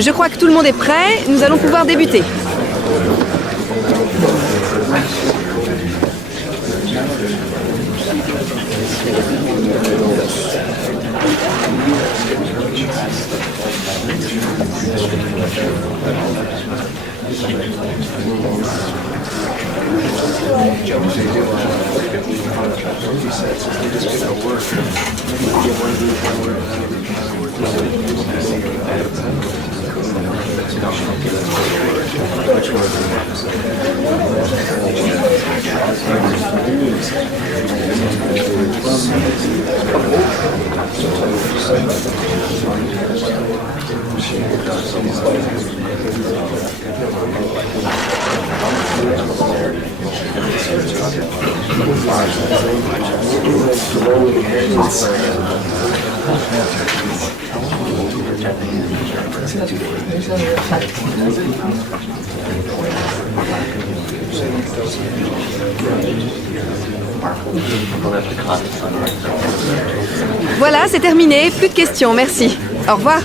Je crois que tout le monde est prêt. Nous allons pouvoir débuter. Voilà, c'est terminé. Plus de questions, merci. Au revoir.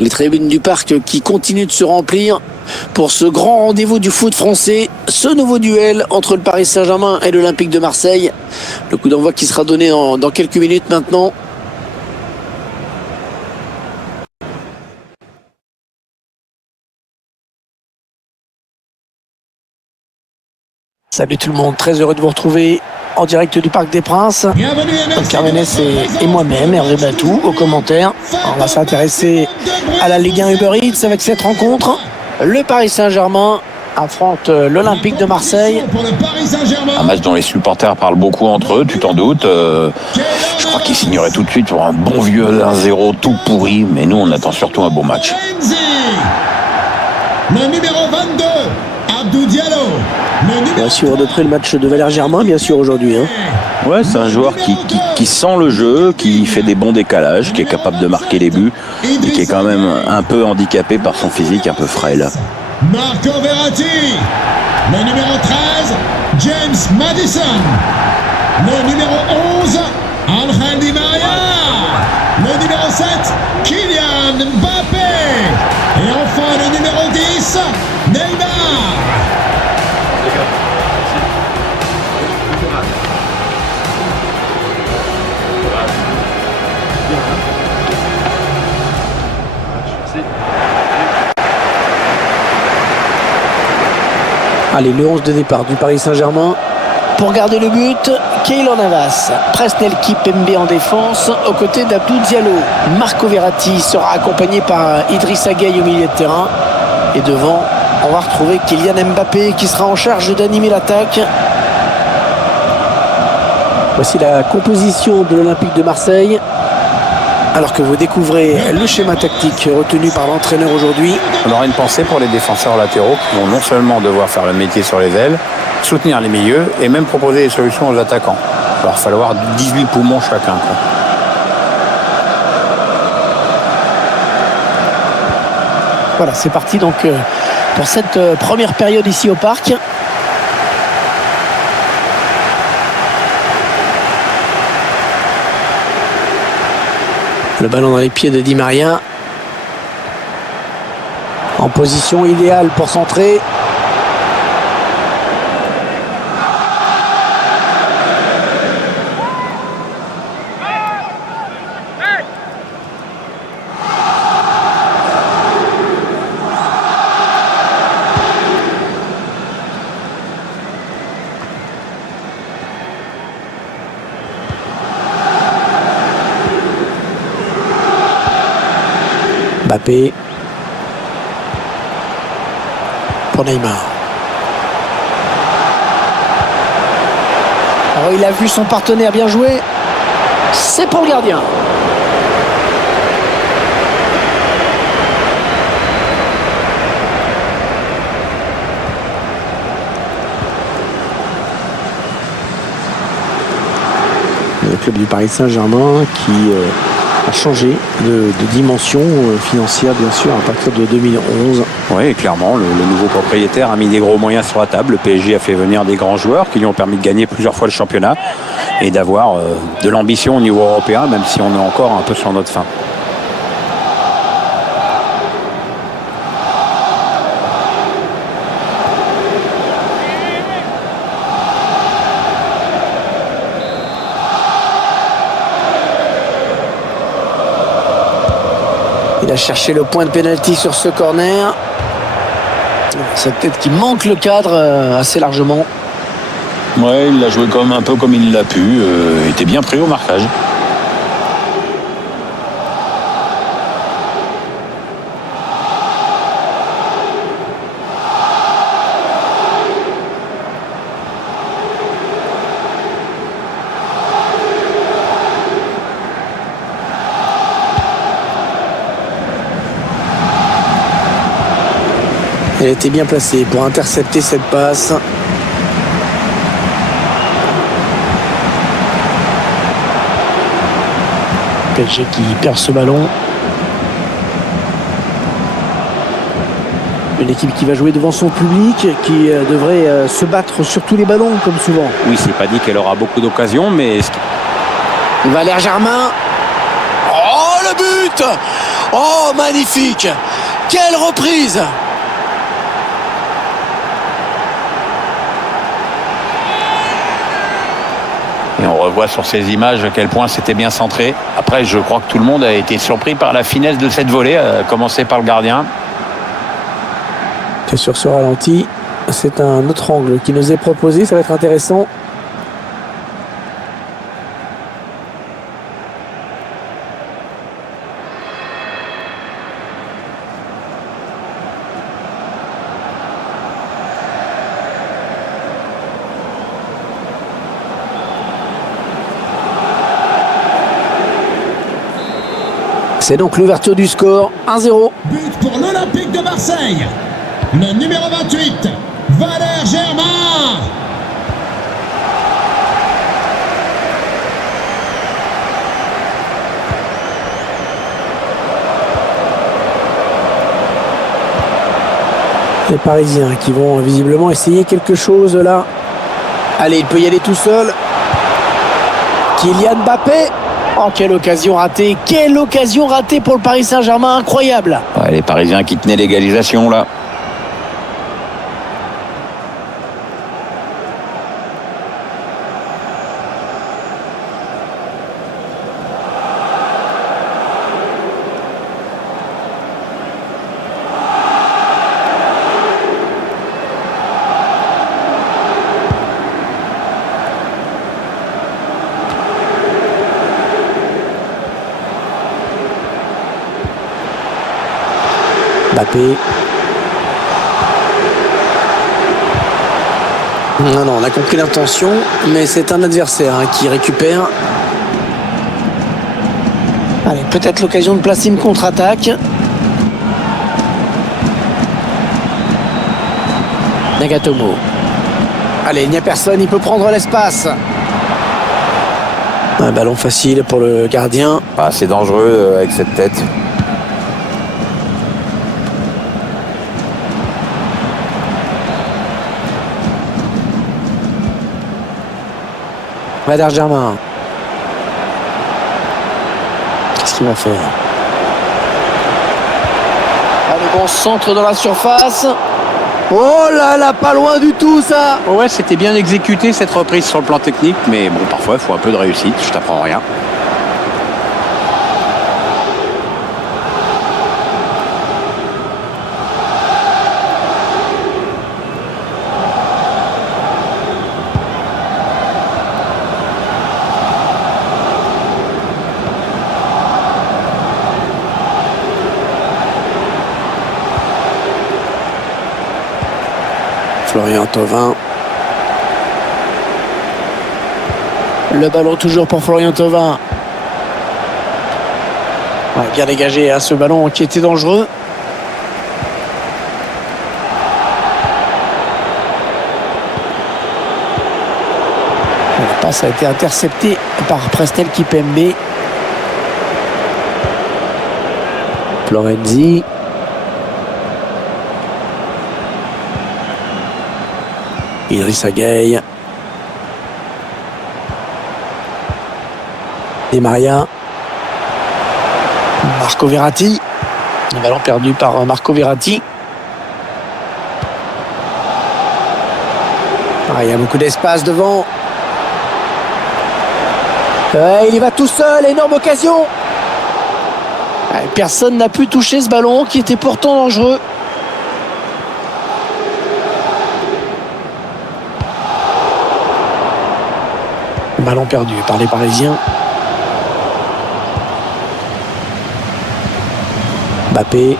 Les tribunes du parc qui continuent de se remplir pour ce grand rendez-vous du foot français, ce nouveau duel entre le Paris Saint-Germain et l'Olympique de Marseille. Le coup d'envoi qui sera donné dans quelques minutes maintenant. Salut tout le monde, très heureux de vous retrouver en direct du Parc des Princes. Carmenès et moi-même, Hervé Batou, aux commentaires. On va s'intéresser à la Ligue 1 Uber Eats avec cette rencontre. Le Paris Saint-Germain affronte l'Olympique de Marseille. Un match dont les supporters parlent beaucoup entre eux, tu t'en doutes. Je crois qu'ils signeraient tout de suite pour un bon vieux 1-0 tout pourri, mais nous on attend surtout un beau match. Le numéro 22, Abdou Diallo. On va suivre de près le match de Valère Germain, bien sûr, aujourd'hui. Ouais, c'est un joueur qui sent le jeu, qui fait des bons décalages, qui est capable de marquer les buts, et qui est quand même un peu handicapé par son physique un peu frêle. Marco Verratti. Le numéro 13, James Maddison. Le numéro 11, Angel Di Maria. Le numéro 7, Kylian Mbappé. Et enfin le numéro 10, Neymar. Allez, le 11 de départ du Paris Saint-Germain. Pour garder le but, Keylor Navas. Presnel Kimpembe en défense, aux côtés d'Abdou Diallo. Marco Verratti sera accompagné par Idrissa Gueye au milieu de terrain. Et devant, on va retrouver Kylian Mbappé qui sera en charge d'animer l'attaque. Voici la composition de l'Olympique de Marseille. Alors que vous découvrez le schéma tactique retenu par l'entraîneur aujourd'hui. On aura une pensée pour les défenseurs latéraux qui vont non seulement devoir faire le métier sur les ailes, soutenir les milieux et même proposer des solutions aux attaquants. Il va falloir 18 poumons chacun. Voilà, c'est parti donc pour cette première période ici au parc. Le ballon dans les pieds de Di Maria. En position idéale pour centrer. Mbappé pour Neymar. Oh, il a vu son partenaire, bien joué. C'est pour le gardien. club du Paris Saint-Germain qui a changé de dimension financière, bien sûr, à partir de 2011. Oui, clairement, le nouveau propriétaire a mis des gros moyens sur la table. Le PSG a fait venir des grands joueurs qui lui ont permis de gagner plusieurs fois le championnat et d'avoir de l'ambition au niveau européen, même si on est encore un peu sur notre fin. Il a cherché le point de pénalty sur ce corner. C'est peut-être qu'il manque le cadre assez largement. Ouais, il l'a joué un peu comme il l'a pu. Il était bien pris au marquage. Elle était bien placée pour intercepter cette passe. PSG qui perd ce ballon. Une équipe qui va jouer devant son public, qui devrait se battre sur tous les ballons, comme souvent. Oui, c'est pas dit qu'elle aura beaucoup d'occasions, mais... Valère Germain. Oh, le but! Oh, magnifique! Quelle reprise! Et on revoit sur ces images à quel point c'était bien centré. Après, je crois que tout le monde a été surpris par la finesse de cette volée, à commencer par le gardien. Et sur ce ralenti, c'est un autre angle qui nous est proposé. Ça va être intéressant. C'est donc l'ouverture du score, 1-0. But pour l'Olympique de Marseille. Le numéro 28, Valère Germain. Les Parisiens qui vont visiblement essayer quelque chose là. Allez, il peut y aller tout seul. Kylian Mbappé. Oh, quelle occasion ratée. Quelle occasion ratée pour le Paris Saint-Germain. Incroyable. Ouais, les Parisiens qui tenaient l'égalisation là. Mbappé. Non, on a compris l'intention, mais c'est un adversaire qui récupère. Allez, peut-être l'occasion de placer une contre-attaque. Nagatomo. Allez, il n'y a personne, il peut prendre l'espace. Un ballon facile pour le gardien. Ah, c'est dangereux avec cette tête. Valère Germain. Qu'est-ce qu'il va faire? Ah, le bon centre dans la surface. Oh là là, pas loin du tout ça. Ouais, c'était bien exécuté cette reprise sur le plan technique, mais bon, parfois il faut un peu de réussite, je t'apprends rien. Florian Thauvin. Le ballon toujours pour Florian Thauvin. Ouais, bien dégagé ce ballon qui était dangereux. passe a été interceptée par Presnel Kipembe. Florenzi. Idrissa Gueye. Di Maria. Marco Verratti. Un ballon perdu par Marco Verratti. Il y a beaucoup d'espace devant. Il y va tout seul, énorme occasion. Personne n'a pu toucher ce ballon qui était pourtant dangereux. Ballon perdu par les Parisiens. Mbappé.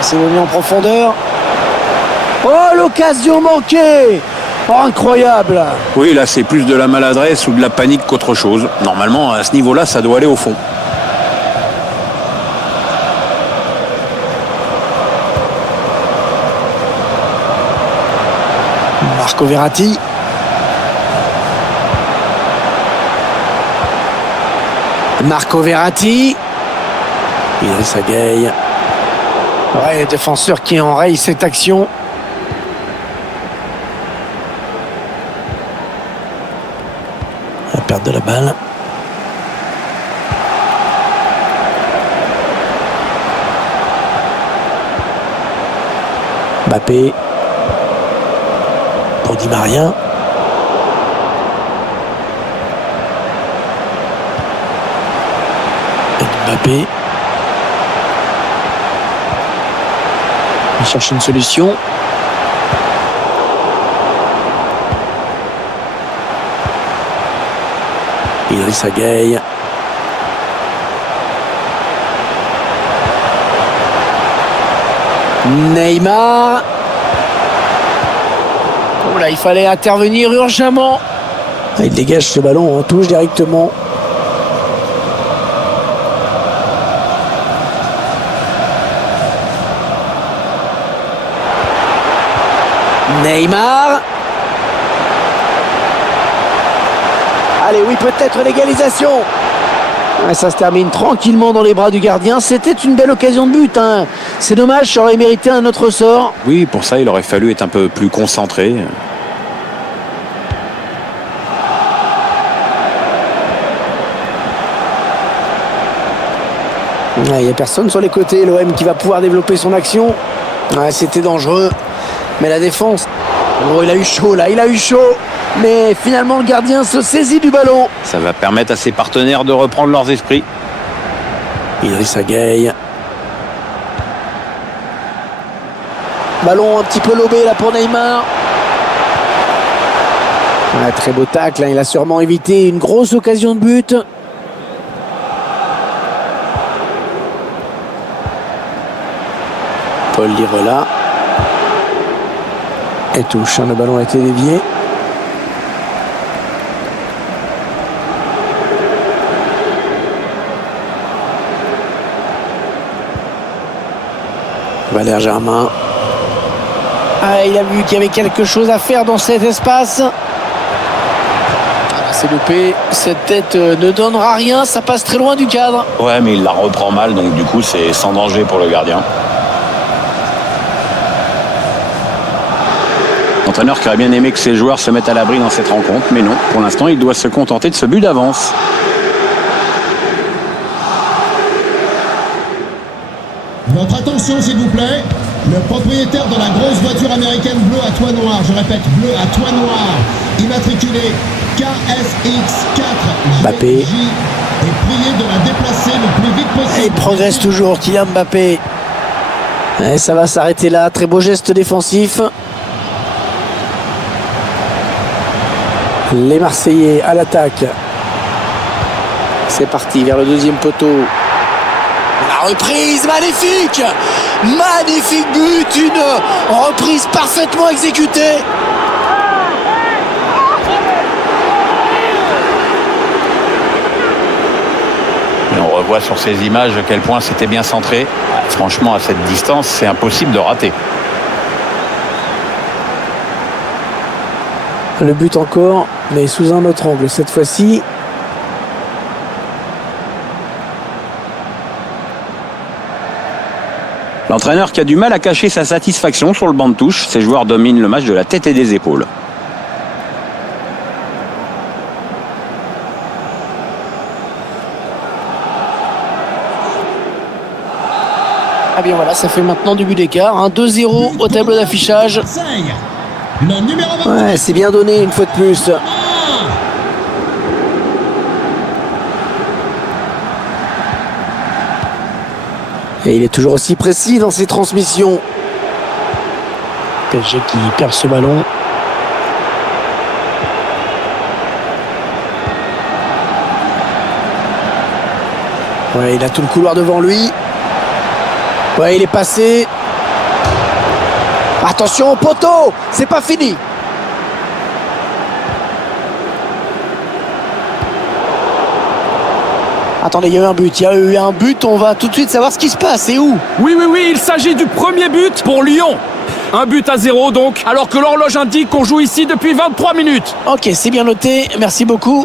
C'est venu en profondeur. Oh, l'occasion manquée! Oh, incroyable! Oui, là, c'est plus de la maladresse ou de la panique qu'autre chose. Normalement, à ce niveau-là, ça doit aller au fond. Marco Verratti. Marco Verratti. Idrissa Gueye. Ouais, défenseur qui enraye cette action. La perte de la balle. Mbappé. Pour Di Maria. Mbappé. Il cherche une solution. Idrissa Gueye. Neymar. Oh là, il fallait intervenir urgemment. Il dégage ce ballon en touche directement. Neymar. Allez, oui, peut-être l'égalisation. Ça se termine tranquillement dans les bras du gardien. C'était une belle occasion de but. C'est dommage, ça aurait mérité un autre sort. Oui, pour ça, il aurait fallu être un peu plus concentré. Il n'y a personne sur les côtés. L'OM qui va pouvoir développer son action. C'était dangereux. Mais la défense... Oh, il a eu chaud là, il a eu chaud. Mais finalement, le gardien se saisit du ballon. Ça va permettre à ses partenaires de reprendre leurs esprits. Idrissa Gueye. Ballon un petit peu lobé là pour Neymar. Très beau tacle, il a sûrement évité une grosse occasion de but. Paul Lirola. Et touche, le ballon a été dévié. Valère Germain. Il a vu qu'il y avait quelque chose à faire dans cet espace. C'est loupé. Cette tête ne donnera rien. Ça passe très loin du cadre. Ouais, mais il la reprend mal, donc du coup, c'est sans danger pour le gardien. L'entraîneur qui aurait bien aimé que ses joueurs se mettent à l'abri dans cette rencontre, mais non. Pour l'instant, il doit se contenter de ce but d'avance. Votre attention s'il vous plaît, le propriétaire de la grosse voiture américaine bleu à toit noir, je répète bleu à toit noir, immatriculé KSX4 Mbappé. est prié de la déplacer le plus vite possible. Et il progresse toujours, Kylian Mbappé. Et ça va s'arrêter là, très beau geste défensif. Les Marseillais à l'attaque. C'est parti vers le deuxième poteau. La reprise, magnifique! Magnifique but, une reprise parfaitement exécutée. Et on revoit sur ces images à quel point c'était bien centré. Franchement, à cette distance, c'est impossible de rater. Le but encore, mais sous un autre angle cette fois-ci. L'entraîneur qui a du mal à cacher sa satisfaction sur le banc de touche. Ses joueurs dominent le match de la tête et des épaules. Ah bien voilà, ça fait maintenant du but d'écart. 2-0 au tableau d'affichage. Marseille. Le numéro 20. Ouais, c'est bien donné une fois de plus. Et il est toujours aussi précis dans ses transmissions. PSG qui perd ce ballon. Ouais, il a tout le couloir devant lui. Ouais, il est passé. Attention au poteau, c'est pas fini. Attendez, il y a eu un but, on va tout de suite savoir ce qui se passe et où. Oui, il s'agit du premier but pour Lyon. 1-0 donc, alors que l'horloge indique qu'on joue ici depuis 23 minutes. Ok, c'est bien noté, merci beaucoup.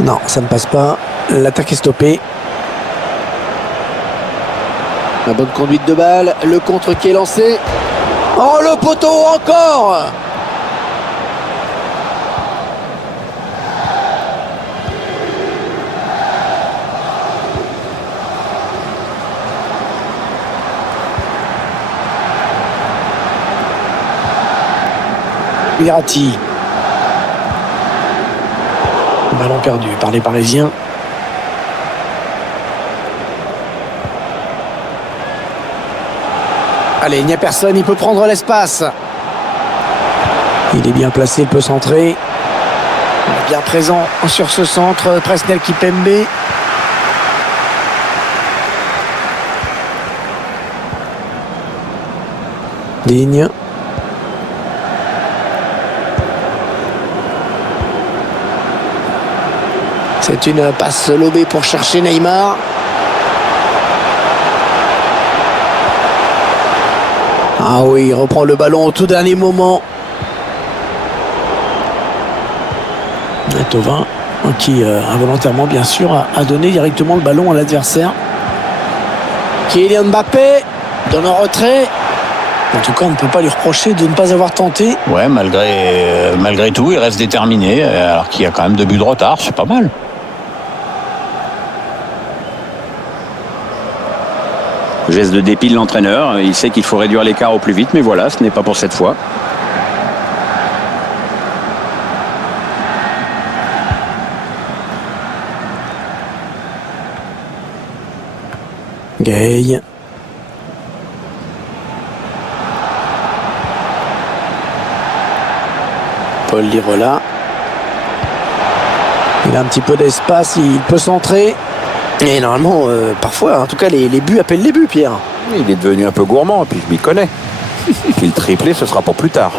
Non, ça ne passe pas. L'attaque est stoppée. La bonne conduite de balle, le contre qui est lancé. Oh, le poteau encore. Verratti. Ballon perdu par les Parisiens. Allez, il n'y a personne, il peut prendre l'espace. Il est bien placé, il peut centrer. Il est bien présent sur ce centre. Presnel Kimpembe. Digne. C'est une passe lobée pour chercher Neymar. Ah oui, il reprend le ballon au tout dernier moment. Thauvin, qui involontairement bien sûr a donné directement le ballon à l'adversaire. Kylian Mbappé donne en retrait. En tout cas, on ne peut pas lui reprocher de ne pas avoir tenté. Ouais, malgré tout, il reste déterminé, alors qu'il y a quand même 2 buts de retard, c'est pas mal. Geste de dépit de l'entraîneur. Il sait qu'il faut réduire l'écart au plus vite, mais voilà, ce n'est pas pour cette fois. Gay. Paul Lirola. Il a un petit peu d'espace, il peut centrer. Et normalement, parfois, en tout cas, les buts appellent les buts, Pierre. Il est devenu un peu gourmand, et puis je m'y connais. Et puis le triplé, ce sera pour plus tard.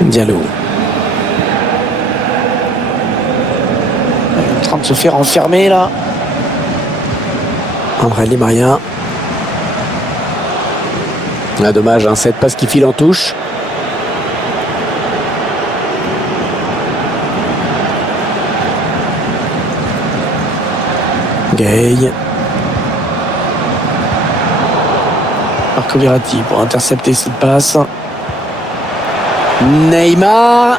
Diallo. En train de se faire enfermer, là. André Di Maria. Ah, dommage, cette passe qui file en touche. Gay. Marco Verratti pour intercepter cette passe. Neymar.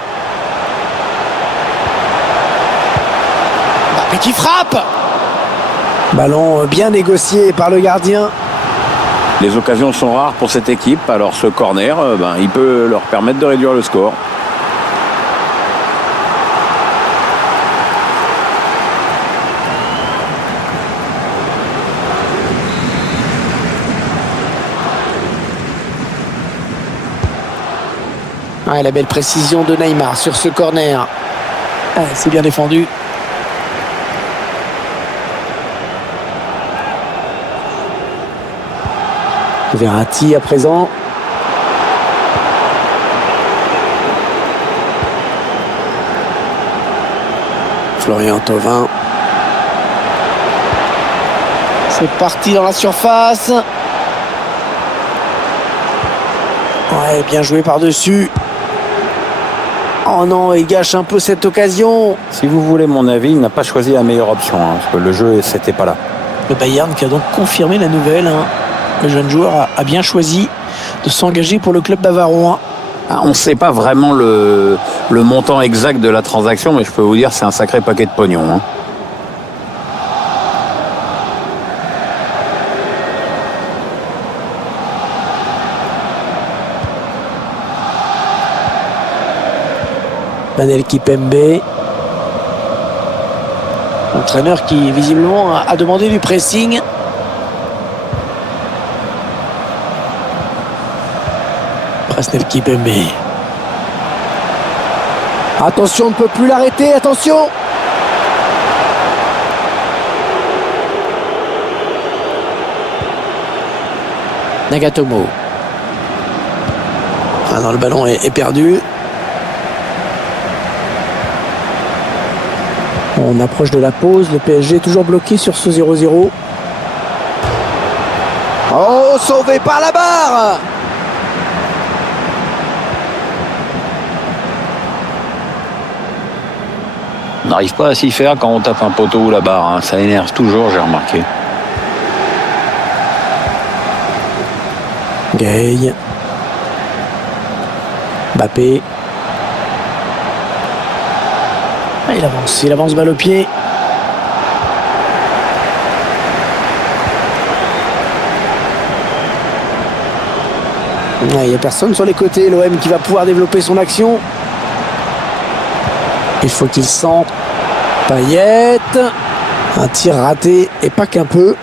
Mbappé qui frappe. Ballon bien négocié par le gardien. Les occasions sont rares pour cette équipe, alors ce corner, il peut leur permettre de réduire le score. Ah, la belle précision de Neymar sur ce corner. Ah, c'est bien défendu. Verratti à présent. Florian Thauvin. C'est parti dans la surface. Ouais, bien joué par-dessus. Oh non, il gâche un peu cette occasion. Si vous voulez mon avis, il n'a pas choisi la meilleure option, parce que le jeu, c'était pas là. Le Bayern qui a donc confirmé la nouvelle. Le jeune joueur a bien choisi de s'engager pour le club bavarois. On ne sait pas vraiment le montant exact de la transaction, mais je peux vous dire c'est un sacré paquet de pognon. Presnel Kimpembe. Entraîneur qui visiblement a demandé du pressing. Presnel Kimpembe. Attention, on ne peut plus l'arrêter, attention. Nagatomo. Ah non, le ballon est perdu. On approche de la pause, le PSG est toujours bloqué sur ce 0-0. Oh, sauvé par la barre. On n'arrive pas à s'y faire quand on tape un poteau ou la barre. Ça énerve toujours, j'ai remarqué. Gay. Mbappé. Ah, il avance balle au pied. Il n'y a personne sur les côtés, l'OM qui va pouvoir développer son action. Il faut qu'il sente. Payet. Un tir raté et pas qu'un peu.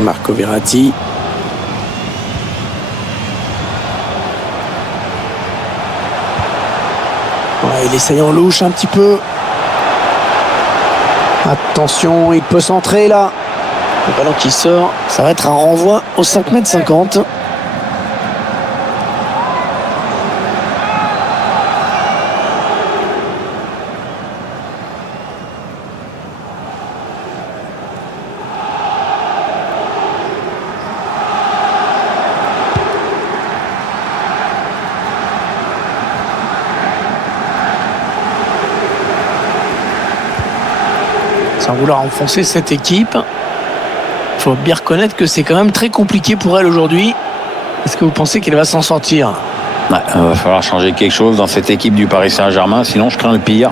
Marco Verratti. Ouais, il essaye en louche un petit peu. Attention, il peut centrer là. Le ballon qui sort, ça va être un renvoi au 5,50 m. Sans vouloir enfoncer cette équipe, il faut bien reconnaître que c'est quand même très compliqué pour elle aujourd'hui. Est-ce que vous pensez qu'elle va s'en sortir? Ouais, il va falloir changer quelque chose dans cette équipe du Paris Saint-Germain, sinon je crains le pire.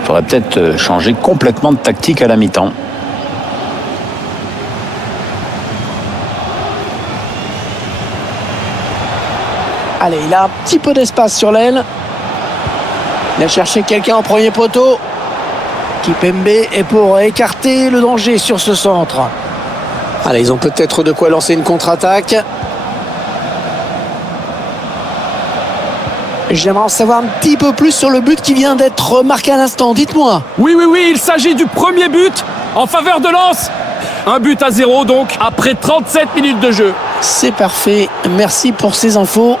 Il faudrait peut-être changer complètement de tactique à la mi-temps. Allez, il a un petit peu d'espace sur l'aile. Il a cherché quelqu'un en premier poteau. Kimpembe est pour écarter le danger sur ce centre. Allez, ils ont peut-être de quoi lancer une contre-attaque. J'aimerais en savoir un petit peu plus sur le but qui vient d'être marqué à l'instant. Dites-moi. Oui, il s'agit du premier but en faveur de Lens. Un but à 0 donc, après 37 minutes de jeu. C'est parfait. Merci pour ces infos.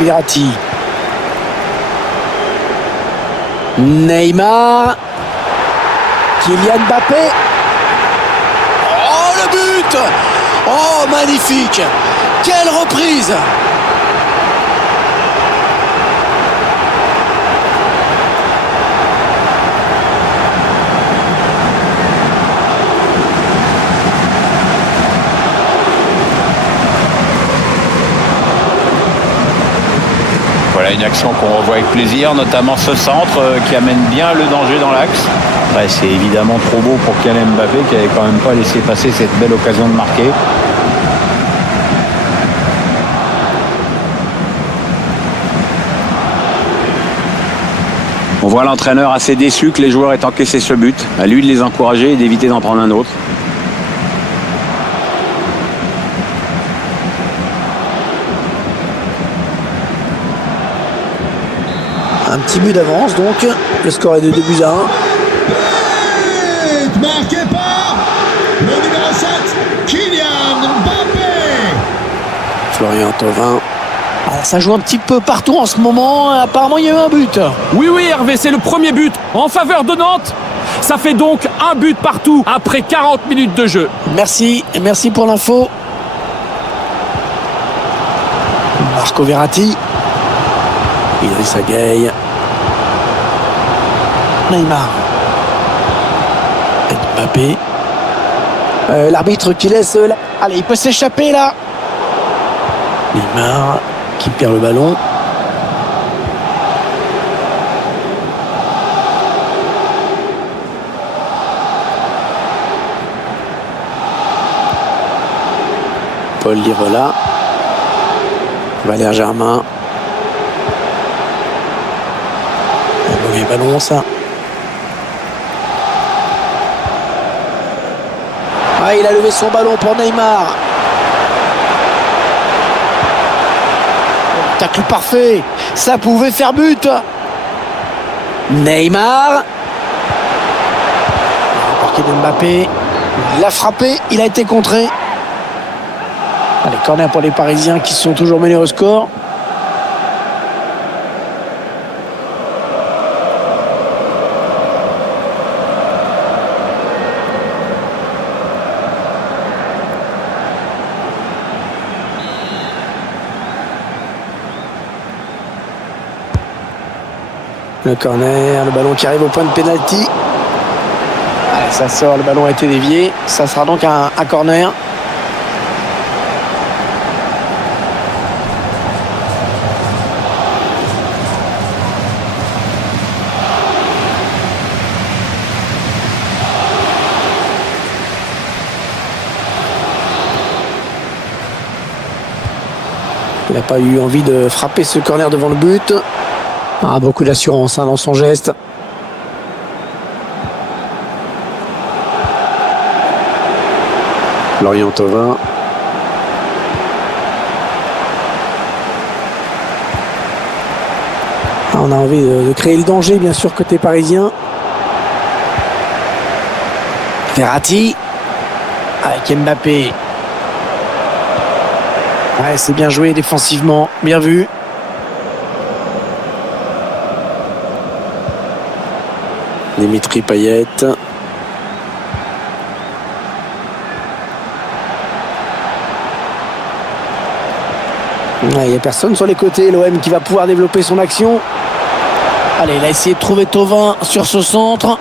Verratti. Neymar. Kylian Mbappé. Oh, le but! Oh, magnifique! Quelle reprise! Voilà une action qu'on revoit avec plaisir, notamment ce centre qui amène bien le danger dans l'axe. Ouais, c'est évidemment trop beau pour Kylian Mbappé qui n'avait quand même pas laissé passer cette belle occasion de marquer. On voit l'entraîneur assez déçu que les joueurs aient encaissé ce but. À lui de les encourager et d'éviter d'en prendre un autre. Un petit but d'avance donc. Le score est de 2 buts à 1. But marqué par le numéro 7, Kylian Mbappé. Florian Thauvin. Alors, ça joue un petit peu partout en ce moment. Apparemment, il y a eu un but. Oui, Hervé, c'est le premier but en faveur de Nantes. Ça fait donc un but partout après 40 minutes de jeu. Merci pour l'info. Marco Verratti. Idrissa Gueye. Neymar. Mbappé. L'arbitre qui laisse... Allez, il peut s'échapper là. Neymar qui perd le ballon. Paul Lirola. Valère Germain. Un mauvais ballon ça. Ah, il a levé son ballon pour Neymar. Tacle parfait. Ça pouvait faire but. Neymar. Marqué de Mbappé. Il l'a frappé. Il a été contré. Allez, corner pour les Parisiens qui sont toujours menés au score. Le corner, le ballon qui arrive au point de pénalty. Allez, ça sort, le ballon a été dévié. Ça sera donc un corner. Il n'a pas eu envie de frapper ce corner devant le but. Ah, beaucoup d'assurance dans son geste. Florian Thauvin. Ah, on a envie de créer le danger, bien sûr, côté parisien. Verratti. Avec Mbappé. Ouais, c'est bien joué défensivement. Bien vu. Dimitri Payet. Il n'y a personne sur les côtés. L'OM qui va pouvoir développer son action. Allez, il a essayé de trouver Thauvin sur ce centre.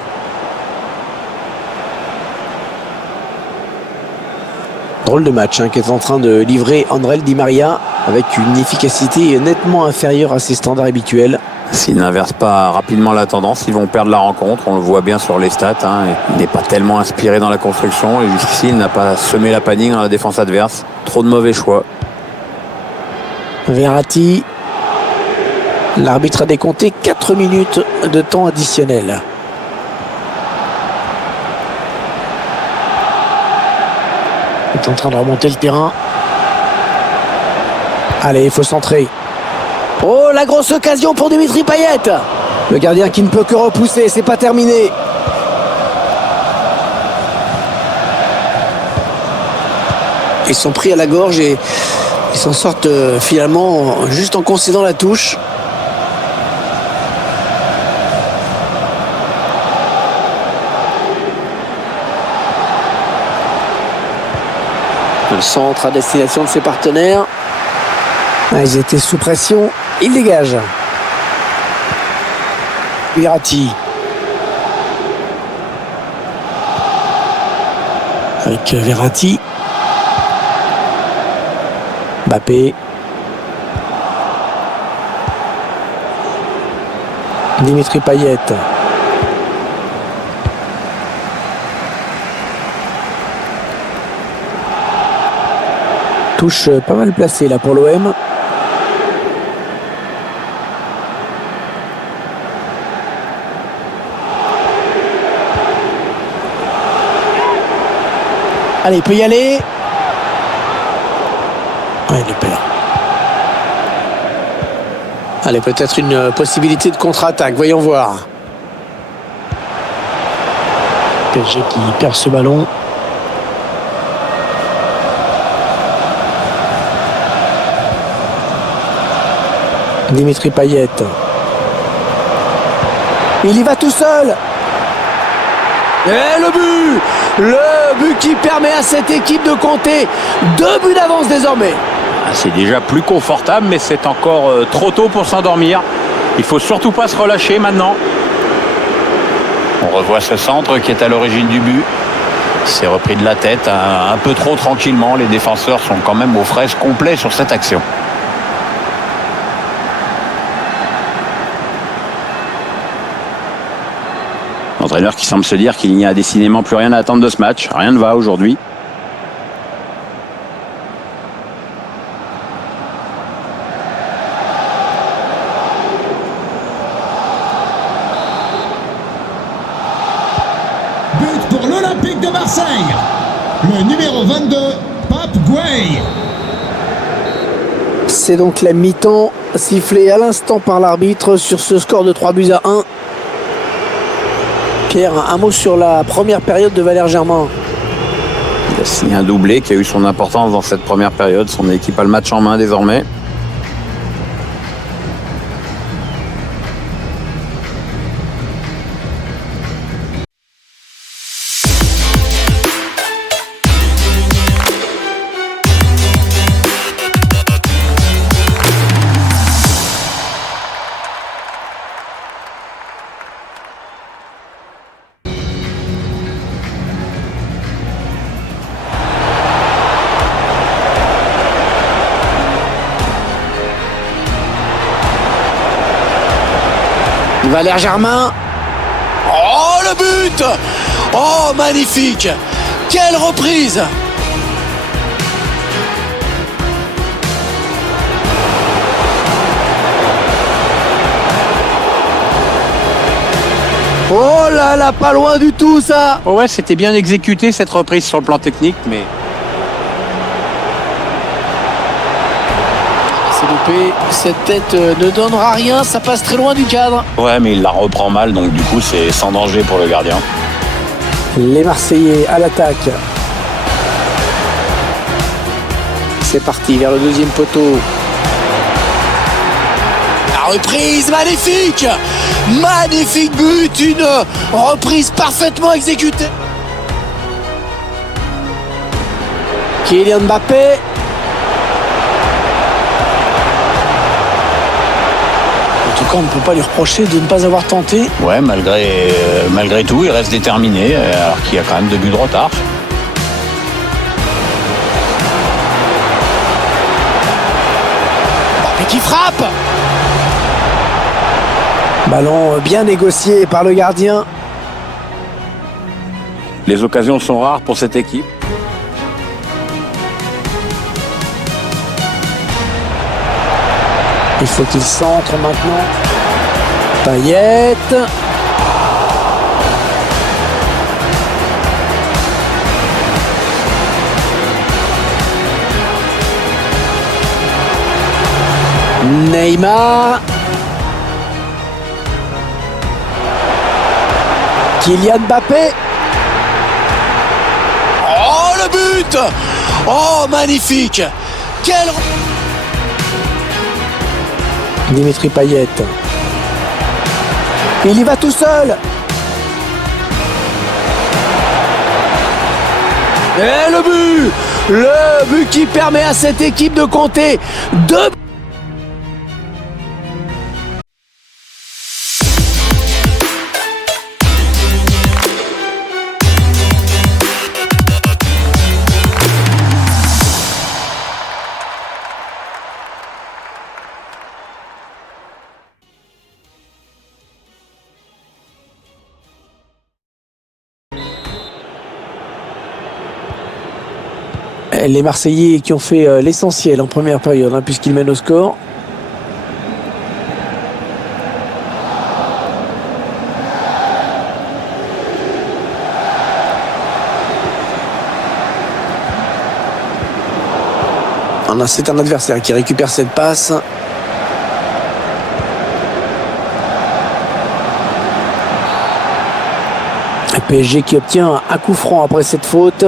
Drôle de match qui est en train de livrer André Di Maria avec une efficacité nettement inférieure à ses standards habituels. S'ils n'inversent pas rapidement la tendance, ils vont perdre la rencontre. On le voit bien sur les stats. Il n'est pas tellement inspiré dans la construction. Et jusqu'ici, il n'a pas semé la panique dans la défense adverse. Trop de mauvais choix. Verratti. L'arbitre a décompté 4 minutes de temps additionnel. Il est en train de remonter le terrain. Allez, il faut centrer. Oh, la grosse occasion pour Dimitri Payet. Le gardien qui ne peut que repousser, c'est pas terminé. Ils sont pris à la gorge et ils s'en sortent finalement juste en concédant la touche. Le centre à destination de ses partenaires. Ils étaient sous pression. Il dégage. Verratti. Avec Verratti. Mbappé. Dimitri Payet. Touche pas mal placée là pour l'OM. Allez, il peut y aller. Ouais, il le perd. Allez, peut-être une possibilité de contre-attaque. Voyons voir. PSG qui perd ce ballon. Dimitri Payet. Il y va tout seul. Et le but! Le but qui permet à cette équipe de compter 2 buts d'avance désormais. C'est déjà plus confortable, mais c'est encore trop tôt pour s'endormir. Il faut surtout pas se relâcher maintenant. On revoit ce centre qui est à l'origine du but. C'est repris de la tête un peu trop tranquillement. Les défenseurs sont quand même aux fraises complets sur cette action. L'entraîneur qui semble se dire qu'il n'y a décidément plus rien à attendre de ce match. Rien ne va aujourd'hui. But pour l'Olympique de Marseille. Le numéro 22, Pape Gueye. C'est donc la mi-temps sifflée à l'instant par l'arbitre sur ce score de 3-1. Pierre, un mot sur la première période de Valère Germain. Il a signé un doublé qui a eu son importance dans cette première période. Son équipe a le match en main désormais. Valère Germain. Oh, le but! Oh, magnifique! Quelle reprise! Oh là là, pas loin du tout ça! Oh ouais, c'était bien exécuté cette reprise sur le plan technique, mais C'est loupé, cette tête ne donnera rien, ça passe très loin du cadre. Ouais, mais il la reprend mal, donc du coup, c'est sans danger pour le gardien. Les Marseillais à l'attaque. C'est parti vers le deuxième poteau. La reprise, magnifique! Magnifique but, une reprise parfaitement exécutée. Kylian Mbappé. En tout cas, on ne peut pas lui reprocher de ne pas avoir tenté. Ouais, malgré tout, il reste déterminé, alors qu'il y a quand même 2 buts de retard. Mbappé qui frappe. Ballon bien négocié par le gardien. les occasions sont rares pour cette équipe. Il faut qu'il centre maintenant. Payet. Neymar. Kylian Mbappé. Oh, le but! Oh, magnifique! Quel... Dimitri Payet. Il y va tout seul. Et le but! Le but qui permet à cette équipe de compter 2. Les Marseillais qui ont fait l'essentiel en première période, puisqu'ils mènent au score. C'est un adversaire qui récupère cette passe. PSG qui obtient un coup franc après cette faute.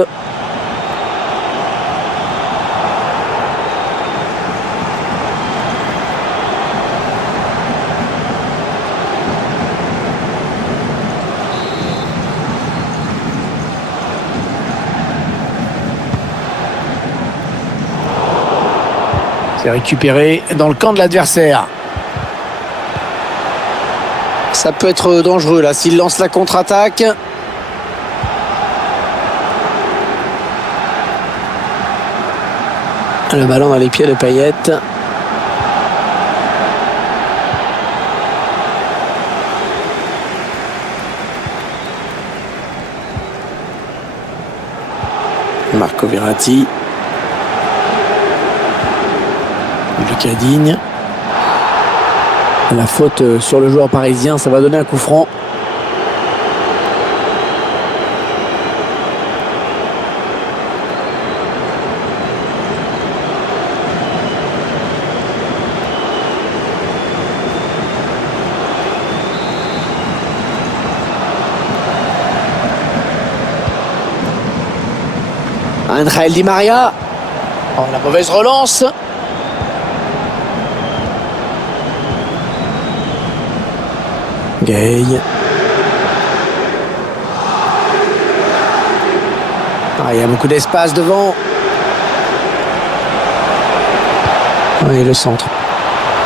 C'est récupéré dans le camp de l'adversaire. Ça peut être dangereux là s'il lance la contre-attaque. Le ballon dans les pieds de Payet. Marco Verratti. Lucas Digne. La faute sur le joueur parisien, ça va donner un coup franc. Angel Di Maria. Oh, la mauvaise relance. Gay. Il y a beaucoup d'espace devant. Et le centre.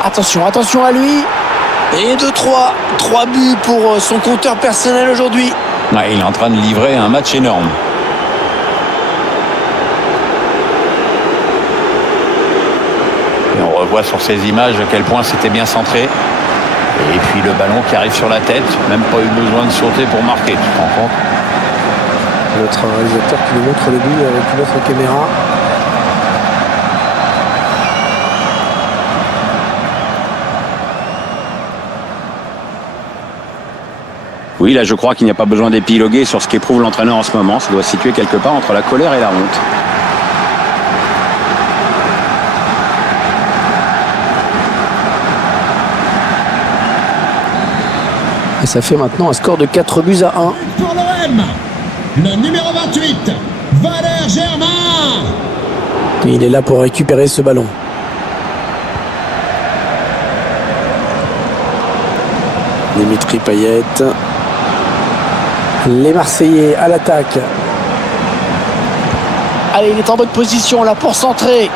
Attention, attention à lui. Et 2-3. 3 buts pour son compteur personnel aujourd'hui. Ouais, il est en train de livrer un match énorme. Et on revoit sur ces images à quel point c'était bien centré. Et puis le ballon qui arrive sur la tête, même pas eu besoin de sauter pour marquer, tu te rends compte? Notre réalisateur qui nous montre le but avec une autre caméra. Oui, là je crois qu'il n'y a pas besoin d'épiloguer sur ce qu'éprouve l'entraîneur en ce moment. Ça doit se situer quelque part entre la colère et la honte. Et ça fait maintenant un score de 4 buts à 1. Pour l'OM, le numéro 28, Valère Germain. Et il est là pour récupérer ce ballon. Dimitri Payet. Les Marseillais à l'attaque. Allez, il est en bonne position là pour centrer.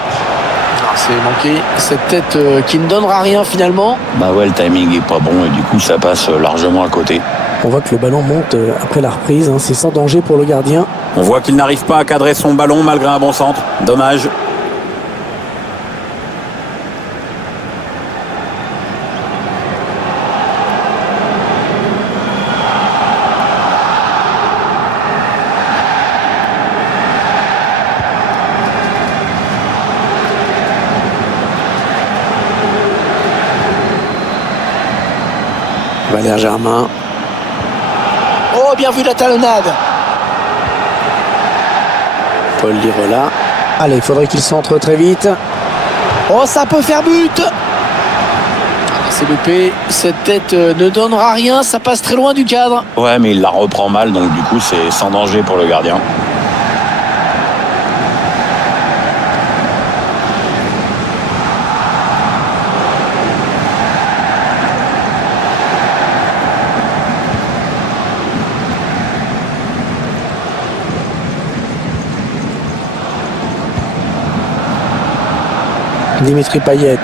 C'est manqué. Cette tête qui ne donnera rien finalement. Bah ouais, le timing est pas bon et du coup ça passe largement à côté. On voit que le ballon monte après la reprise. C'est sans danger pour le gardien. On voit qu'il n'arrive pas à cadrer son ballon malgré un bon centre. Dommage. Valère Germain. Oh, bien vu la talonnade. Paul Lirola. Allez, il faudrait qu'il centre très vite. Oh, ça peut faire but. C'est loupé. Cette tête ne donnera rien. Ça passe très loin du cadre. Ouais, mais il la reprend mal, donc du coup c'est sans danger pour le gardien. Dimitri Payet.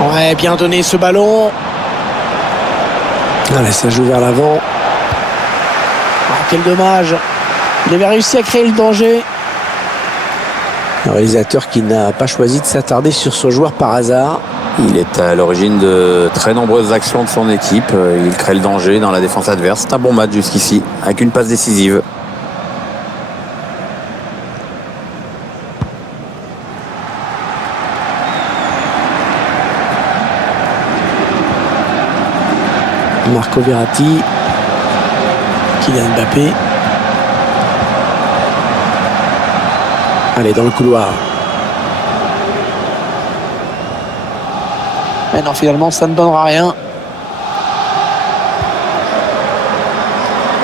Ouais, bien donné ce ballon. Allez, ça joue vers l'avant. Ah, quel dommage. Il avait réussi à créer le danger. Le réalisateur qui n'a pas choisi de s'attarder sur ce joueur par hasard. Il est à l'origine de très nombreuses actions de son équipe. Il crée le danger dans la défense adverse. C'est un bon match jusqu'ici, avec une passe décisive. Marco Verratti. Kylian Mbappé. Allez, dans le couloir. Mais non, finalement, ça ne donnera rien.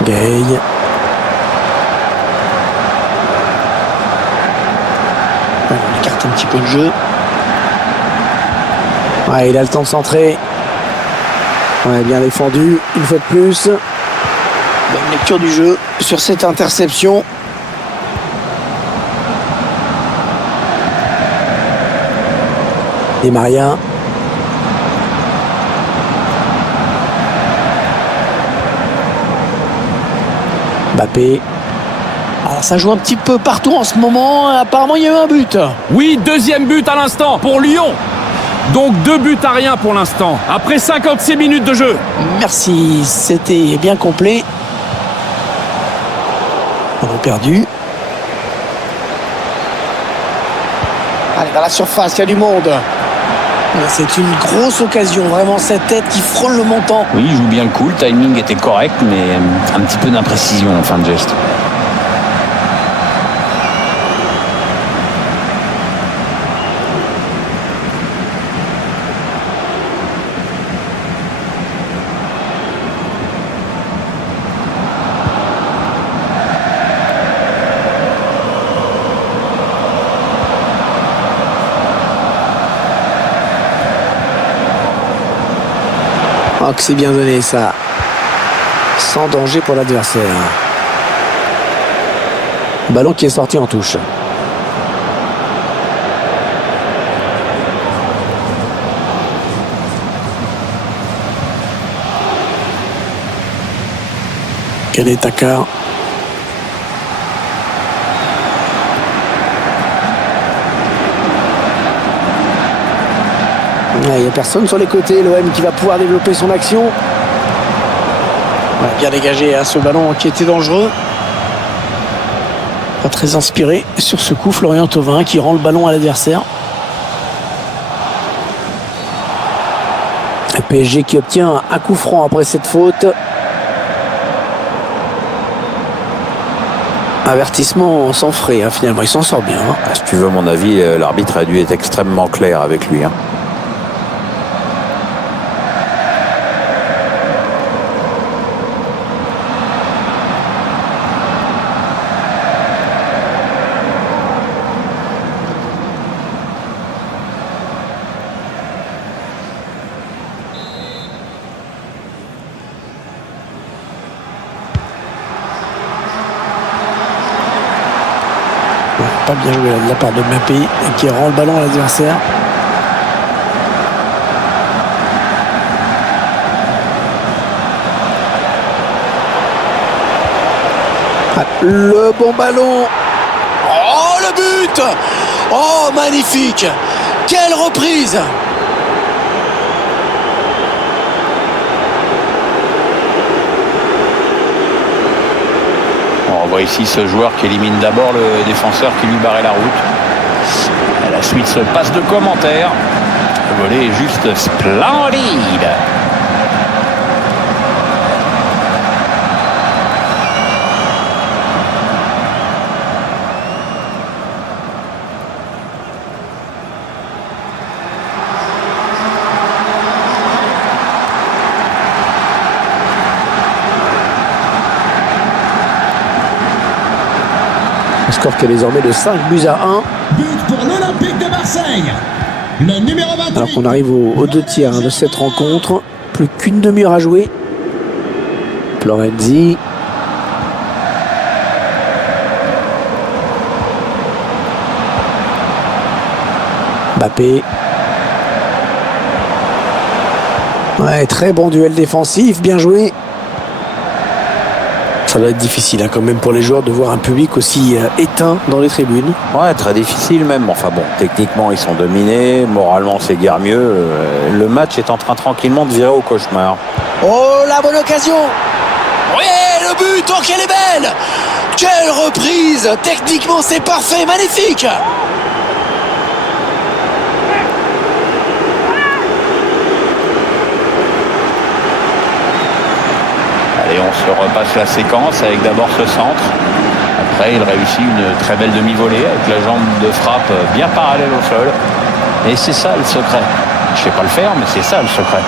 Gay. On écarte un petit peu le jeu. Ouais, il a le temps de centrer. Ouais, bien défendu, une fois de plus. Bonne lecture du jeu sur cette interception. Di Maria. Mbappé. Alors ça joue un petit peu partout en ce moment. Apparemment, il y a eu un but. Oui, deuxième but à l'instant pour Lyon. Donc 2 buts à rien pour l'instant, après 56 minutes de jeu. Merci, c'était bien complet. On a perdu. Allez, dans la surface, il y a du monde. C'est une grosse occasion, vraiment cette tête qui frôle le montant. Oui, il joue bien le coup, le timing était correct, mais un petit peu d'imprécision en fin de geste. Oh, que c'est bien donné ça. Sans danger pour l'adversaire. Ballon qui est sorti en touche. Quel est Takar? Il n'y a personne sur les côtés. L'OM qui va pouvoir développer son action. Ouais, bien dégagé ce ballon qui était dangereux. Pas très inspiré sur ce coup. Florian Thauvin qui rend le ballon à l'adversaire. Le PSG qui obtient un coup franc après cette faute. Avertissement sans frais, finalement. Il s'en sort bien. Si tu veux mon avis, l'arbitre a dû être extrêmement clair avec lui. Pas bien joué de la part de Mbappé qui rend le ballon à l'adversaire. Le bon ballon. Oh, le but! Oh, magnifique! Quelle reprise! On voit ici ce joueur qui élimine d'abord le défenseur qui lui barrait la route. À la suite, ce passe de commentaire. Le volet est juste splendide. Le score qui est désormais de 5 buts à 1. But pour l'Olympique de Marseille. Le numéro 28. Alors qu'on arrive aux 2 tiers de cette rencontre. Plus qu'une demi-heure à jouer. Florenzi. Mbappé. Ouais, très bon duel défensif, bien joué. Ça doit être difficile quand même pour les joueurs de voir un public aussi éteint dans les tribunes. Ouais, très difficile même. Enfin bon, techniquement ils sont dominés, moralement c'est guère mieux. Le match est en train tranquillement de virer au cauchemar. Oh, la bonne occasion! Oui, le but! Oh, qu'elle est belle! Quelle reprise! Techniquement c'est parfait, magnifique! Et on se repasse la séquence avec d'abord ce centre. Après, il réussit une très belle demi-volée avec la jambe de frappe bien parallèle au sol. Et c'est ça le secret. Je sais pas le faire, mais c'est ça le secret.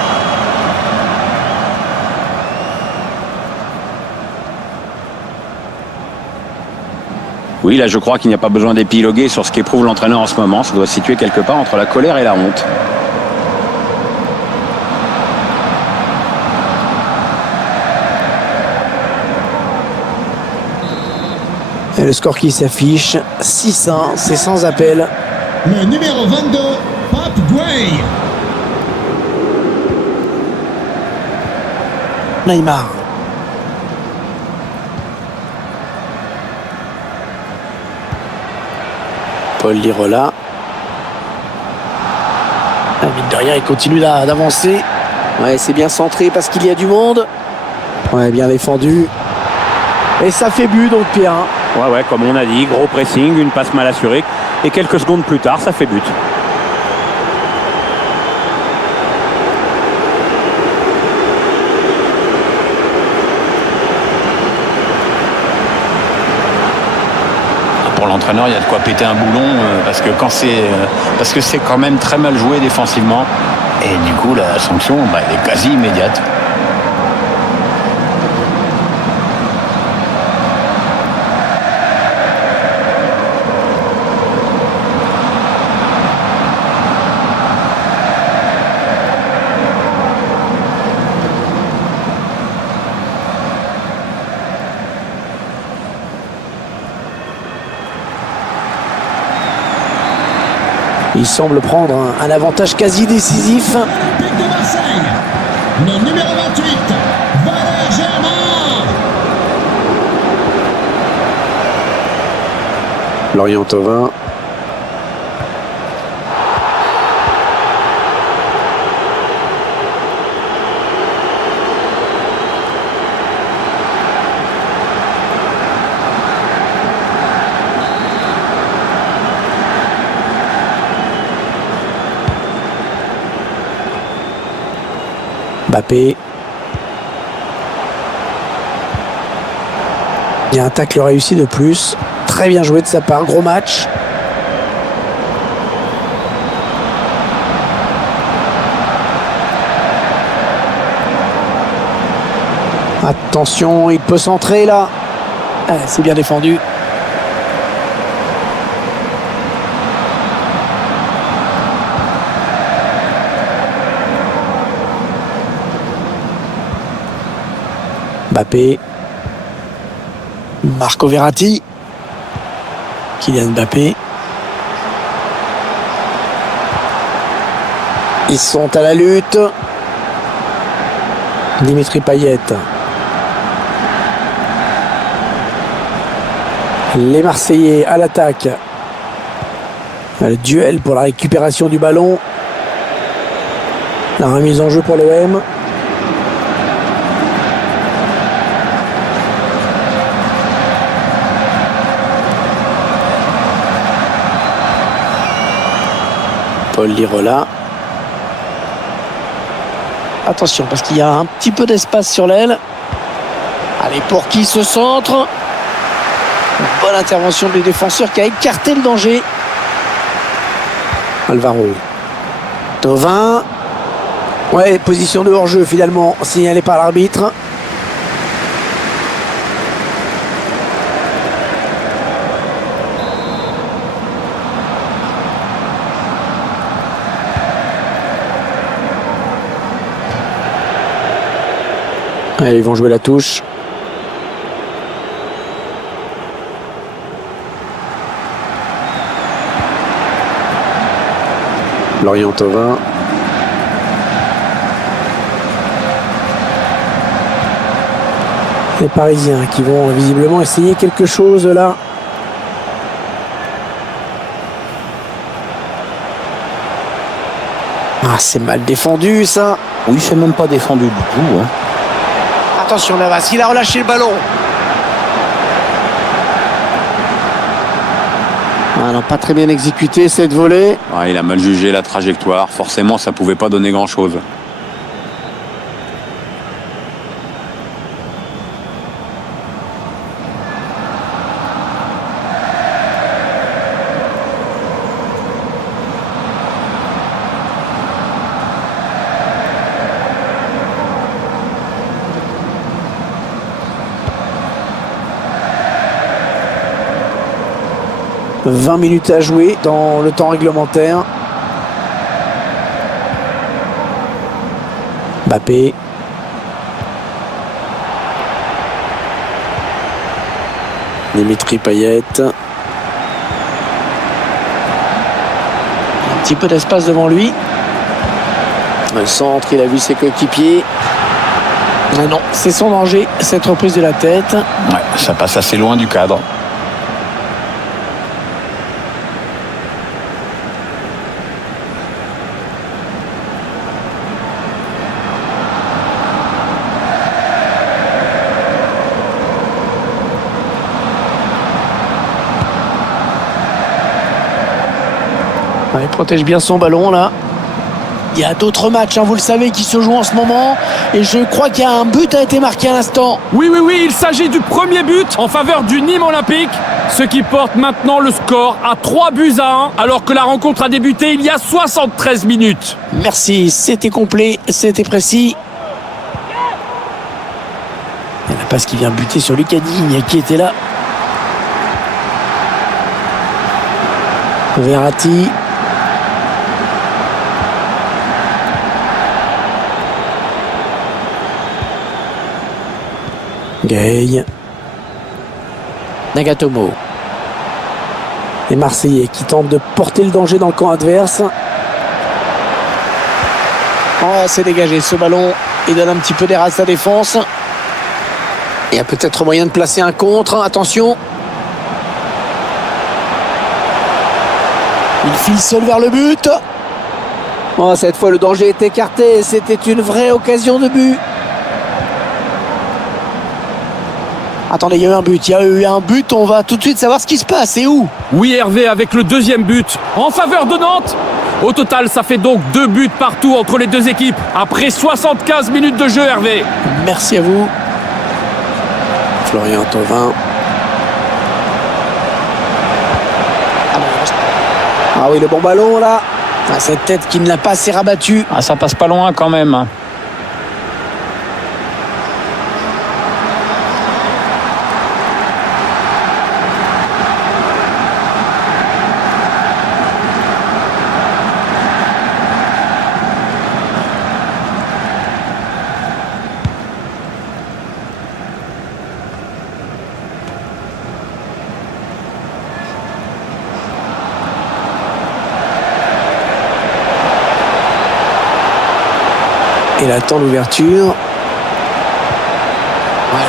Oui, là je crois qu'il n'y a pas besoin d'épiloguer sur ce qu'éprouve l'entraîneur en ce moment. Ça doit se situer quelque part entre la colère et la honte. Et le score qui s'affiche, 6-1, c'est sans appel. Le numéro 22, Pape Gouey. Neymar. Paul Lirola. Ah, mine de rien, il continue d'avancer. Ouais, c'est bien centré parce qu'il y a du monde. Ouais, bien défendu. Et ça fait but donc Pierre. Ouais, comme on a dit, gros pressing, une passe mal assurée. Et quelques secondes plus tard, ça fait but. Pour l'entraîneur, il y a de quoi péter un boulon parce que c'est quand même très mal joué défensivement. Et du coup, la sanction, elle est quasi immédiate. Il semble prendre un avantage quasi décisif. Olympique de Marseille. Le numéro 28, Valère Germain. Lorient Thauvin. Mbappé. Il y a un tacle réussi de plus. Très bien joué de sa part. Gros match. Attention, il peut centrer là. Ah, c'est bien défendu. Mbappé. Marco Verratti. Kylian Mbappé. Ils sont à la lutte. Dimitri Payet. Les Marseillais à l'attaque. Le duel pour la récupération du ballon. La remise en jeu pour l'OM. Paul Lirola. Attention parce qu'il y a un petit peu d'espace sur l'aile. Allez, pour qui ce centre? Une bonne intervention des défenseurs qui a écarté le danger. Alvaro. Thauvin. Ouais, position de hors-jeu finalement signalée par l'arbitre. Allez, ils vont jouer la touche. Lorient Thauvin. Les Parisiens qui vont visiblement essayer quelque chose là. Ah, c'est mal défendu ça. Oui, c'est même pas défendu du tout. Hein. Attention Navas, il a relâché le ballon. Ah non, pas très bien exécuté cette volée. Ouais, il a mal jugé la trajectoire. Forcément, ça pouvait pas donner grand-chose. 20 minutes à jouer dans le temps réglementaire. Mbappé. Dimitri Payet. Un petit peu d'espace devant lui. Le centre, il a vu ses coéquipiers. Ah non, c'est son danger, cette reprise de la tête. Ouais, ça passe assez loin du cadre. Il protège bien son ballon là. Il y a d'autres matchs, hein, vous le savez, qui se jouent en ce moment. Et je crois qu'il y a un but a été marqué à l'instant. Oui, il s'agit du premier but en faveur du Nîmes Olympique. Ce qui porte maintenant le score à 3-1, alors que la rencontre a débuté il y a 73 minutes. Merci, c'était complet, c'était précis. Il y a la passe qui vient buter sur Lucas Digne qui était là. Verratti. Gay. Nagatomo. Les Marseillais qui tentent de porter le danger dans le camp adverse. Oh, c'est dégagé ce ballon. Il donne un petit peu d'air à sa défense. Il y a peut-être moyen de placer un contre. Attention. Il file seul vers le but. Oh, cette fois, le danger est écarté. C'était une vraie occasion de but. Attendez, il y a eu un but. On va tout de suite savoir ce qui se passe. C'est où? Oui, Hervé, avec le deuxième but en faveur de Nantes. Au total, ça fait donc 2 buts partout entre les deux équipes. Après 75 minutes de jeu, Hervé. Merci à vous. Florian Thauvin. Ah oui, le bon ballon là. Ah, cette tête qui ne l'a pas assez rabattu. Ah, ça passe pas loin quand même. Hein. Il attend l'ouverture. Ouais,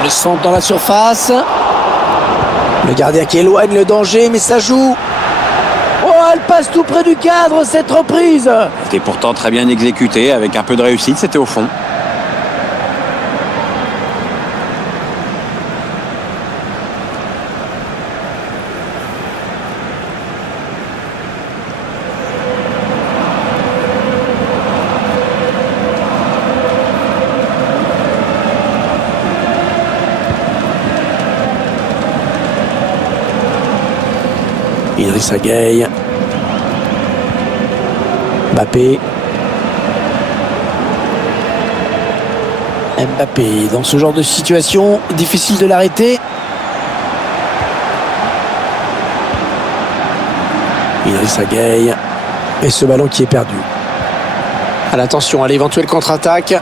le centre dans la surface. Le gardien qui éloigne le danger, mais ça joue. Oh, elle passe tout près du cadre, cette reprise. C'était pourtant très bien exécuté, avec un peu de réussite, c'était au fond. Idrissa Gueye. Mbappé. Mbappé, dans ce genre de situation, difficile de l'arrêter. Idrissa Gueye. Et ce ballon qui est perdu. Attention à l'éventuelle contre-attaque.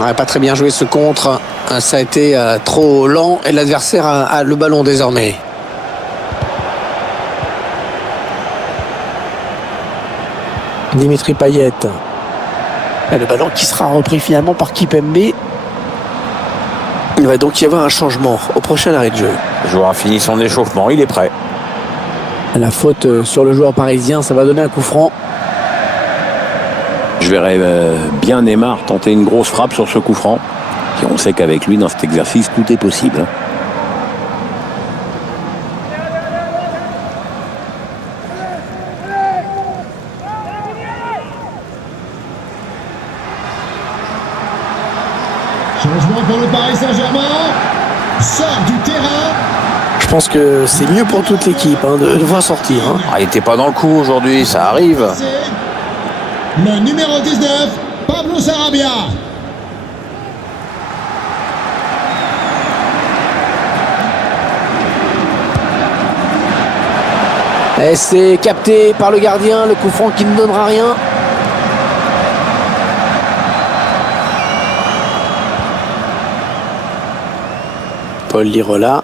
Ouais, pas très bien joué ce contre. Ça a été trop lent et l'adversaire a le ballon désormais. Dimitri Payet. Et le ballon qui sera repris finalement par Kipembe. Il va donc y avoir un changement au prochain arrêt de jeu. Le joueur a fini son échauffement, il est prêt. La faute sur le joueur parisien, ça va donner un coup franc. Je verrais bien Neymar tenter une grosse frappe sur ce coup franc. Et on sait qu'avec lui, dans cet exercice, tout est possible. Changement pour le Paris Saint-Germain. Sort du terrain. Je pense que c'est mieux pour toute l'équipe de le voir sortir. Ah, il n'était pas dans le coup aujourd'hui, ça arrive. Le numéro 19, Pablo Sarabia. Et c'est capté par le gardien, le coup franc qui ne donnera rien. Paul Lirola.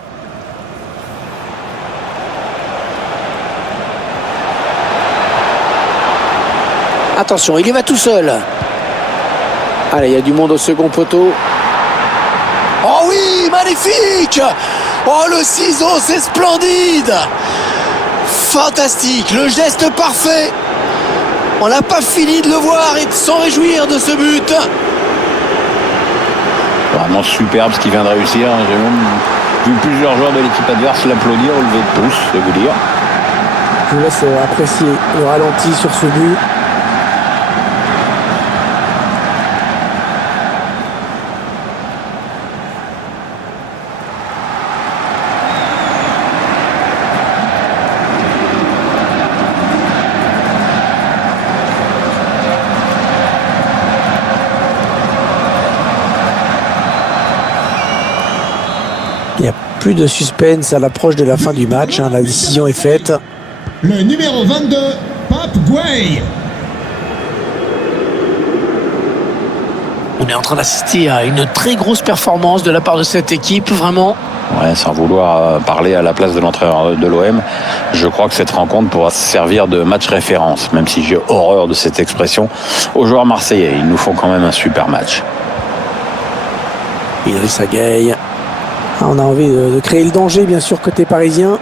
Attention, il y va tout seul. Allez, il y a du monde au second poteau. Oh oui, magnifique! Oh, le ciseau, c'est splendide! Fantastique, le geste parfait. On n'a pas fini de le voir et de s'en réjouir de ce but. Vraiment superbe ce qu'il vient de réussir. J'ai même vu plusieurs joueurs de l'équipe adverse l'applaudir au lever de pouce, c'est vous dire. Je vous laisse apprécier le ralenti sur ce but. Il n'y a plus de suspense à l'approche de la fin du match. La décision est faite. Le numéro 22, Pape Gueye. On est en train d'assister à une très grosse performance de la part de cette équipe, vraiment. Ouais, sans vouloir parler à la place de l'entraîneur de l'OM, je crois que cette rencontre pourra servir de match référence, même si j'ai horreur de cette expression, aux joueurs marseillais. Ils nous font quand même un super match. Idrissa Gueye. On a envie de créer le danger, bien sûr, côté parisien.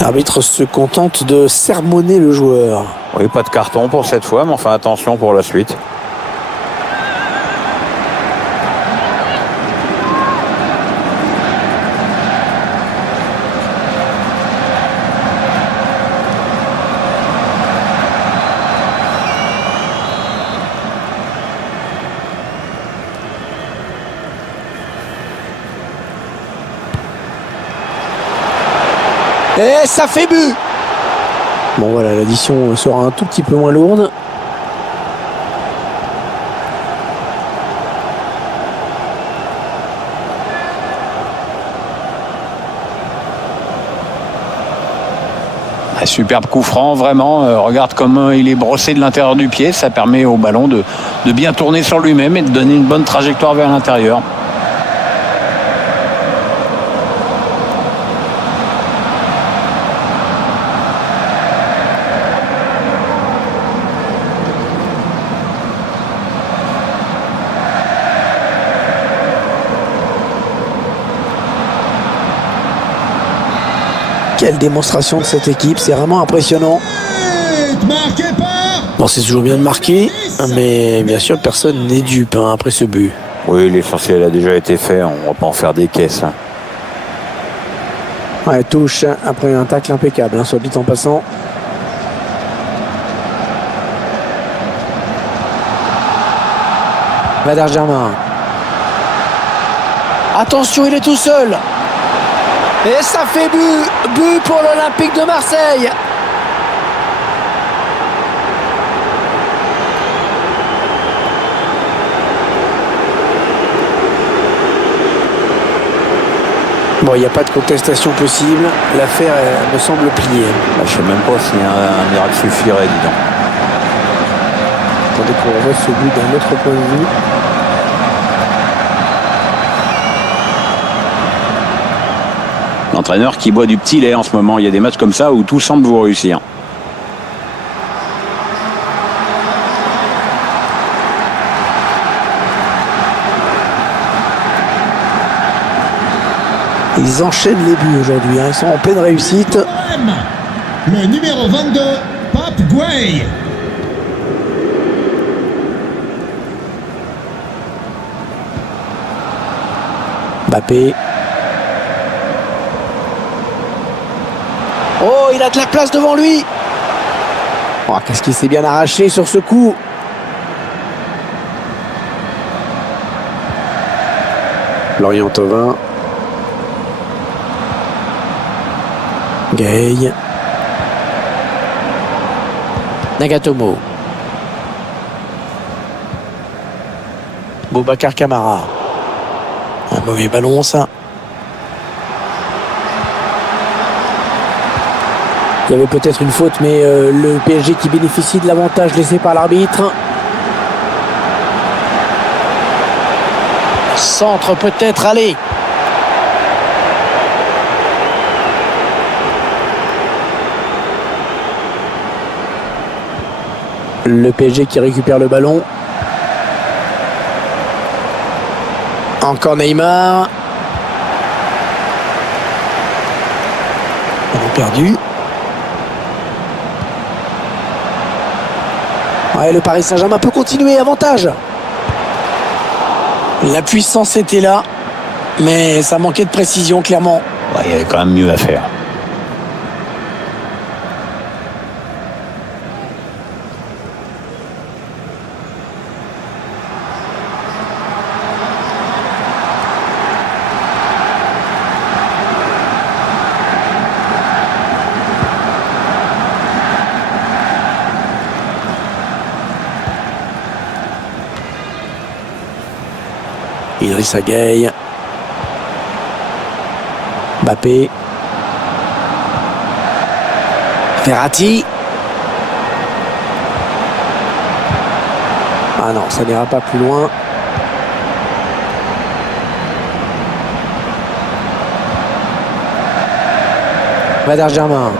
L'arbitre se contente de sermonner le joueur. Oui, pas de carton pour cette fois, mais enfin attention pour la suite. Et ça fait but. Bon voilà, l'addition sera un tout petit peu moins lourde. Un superbe coup franc, vraiment. Regarde comment il est brossé de l'intérieur du pied. Ça permet au ballon de bien tourner sur lui-même et de donner une bonne trajectoire vers l'intérieur. Quelle démonstration de cette équipe, c'est vraiment impressionnant. Marqué par... Bon, c'est toujours bien de marquer, mais bien sûr, personne n'est dupe après ce but. Oui, l'essentiel a déjà été fait, on va pas en faire des caisses. Ouais, touche après un tacle impeccable, soit dit en passant. Valère Germain. Attention, il est tout seul. Et ça fait but pour l'Olympique de Marseille. Bon, il n'y a pas de contestation possible. L'affaire me semble pliée. Je ne sais même pas si un miracle suffirait, dis donc. Attendez qu'on revoie ce but d'un autre point de vue. L'entraîneur qui boit du petit lait en ce moment. Il y a des matchs comme ça où tout semble vous réussir. Ils enchaînent les buts aujourd'hui. Ils sont en pleine réussite. Le numéro 22, Pape Gueye. Mbappé. Oh, il a de la place devant lui. Oh, qu'est-ce qu'il s'est bien arraché sur ce coup. Florian Thauvin. Gueye. Nagatomo. Boubacar Kamara. Un mauvais ballon, ça. Il y avait peut-être une faute, mais le PSG qui bénéficie de l'avantage laissé par l'arbitre. Centre peut-être, allez. Le PSG qui récupère le ballon. Encore Neymar. On a perdu. Ouais, le Paris Saint-Germain peut continuer, avantage. La puissance était là, mais ça manquait de précision, clairement. Ouais, il y avait quand même mieux à faire. Idrissa Gueye. Mbappé. Verratti. Ah non, ça n'ira pas plus loin. Paris Saint-Germain.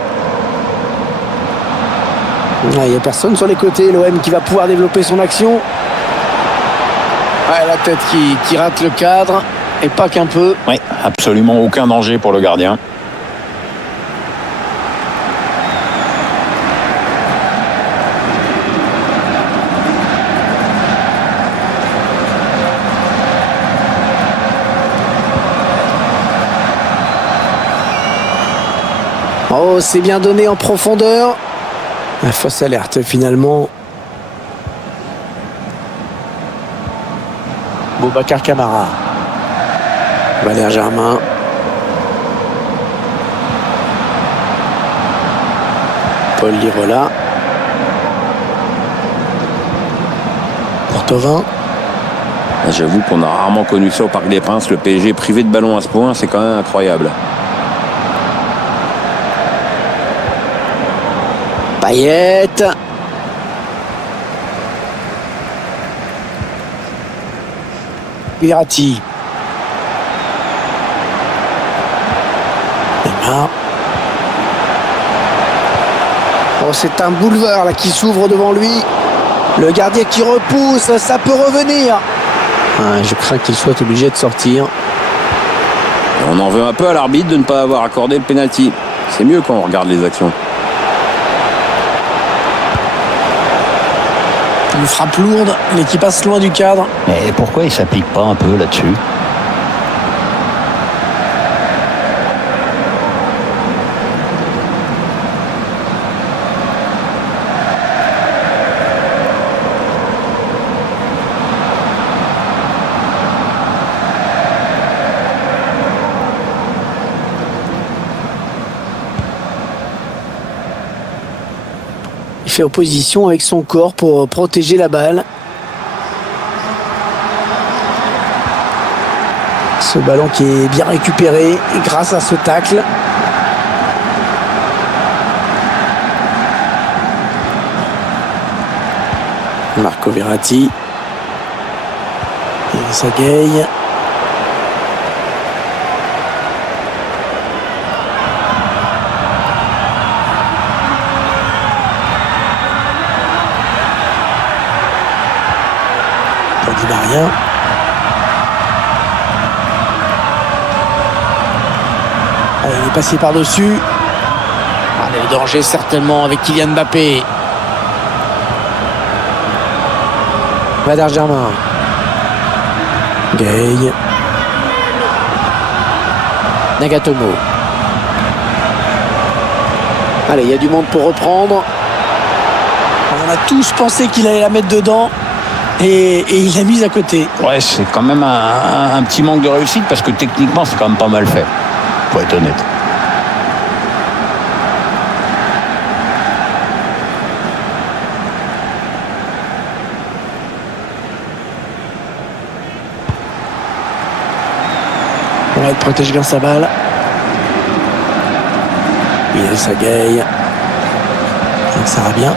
Il n'y a personne sur les côtés. L'OM qui va pouvoir développer son action. Ouais, la tête qui rate le cadre, et pas qu'un peu. Oui, absolument aucun danger pour le gardien. Oh, c'est bien donné en profondeur. La fausse alerte finalement. Boubacar Camara. Valère Germain. Paul Lirola. Portovin. J'avoue qu'on a rarement connu ça au Parc des Princes. Le PSG privé de ballon à ce point, c'est quand même incroyable. Payet. Verratti. Neymar. Oh, c'est un boulevard là qui s'ouvre devant lui. Le gardien qui repousse, ça peut revenir. Ah, je crains qu'il soit obligé de sortir. Et on en veut un peu à l'arbitre de ne pas avoir accordé le pénalty. C'est mieux quand on regarde les actions. Une frappe lourde, mais qui passe loin du cadre. Mais pourquoi il s'applique pas un peu là-dessus ? Il fait opposition avec son corps pour protéger la balle. Ce ballon qui est bien récupéré grâce à ce tacle. Marco Verratti. Idrissa Gueye. Di Maria. Allez, il est passé par-dessus. Allez, le danger certainement avec Kylian Mbappé. Valère Germain. Gueye. Nagatomo. Allez, il y a du monde pour reprendre. On a tous pensé qu'il allait la mettre dedans. Et il l'a mise à côté. Ouais, c'est quand même un petit manque de réussite parce que techniquement, c'est quand même pas mal fait, pour être honnête. Ouais, il protège bien sa balle. Idrissa Gueye. Avec Sarabia.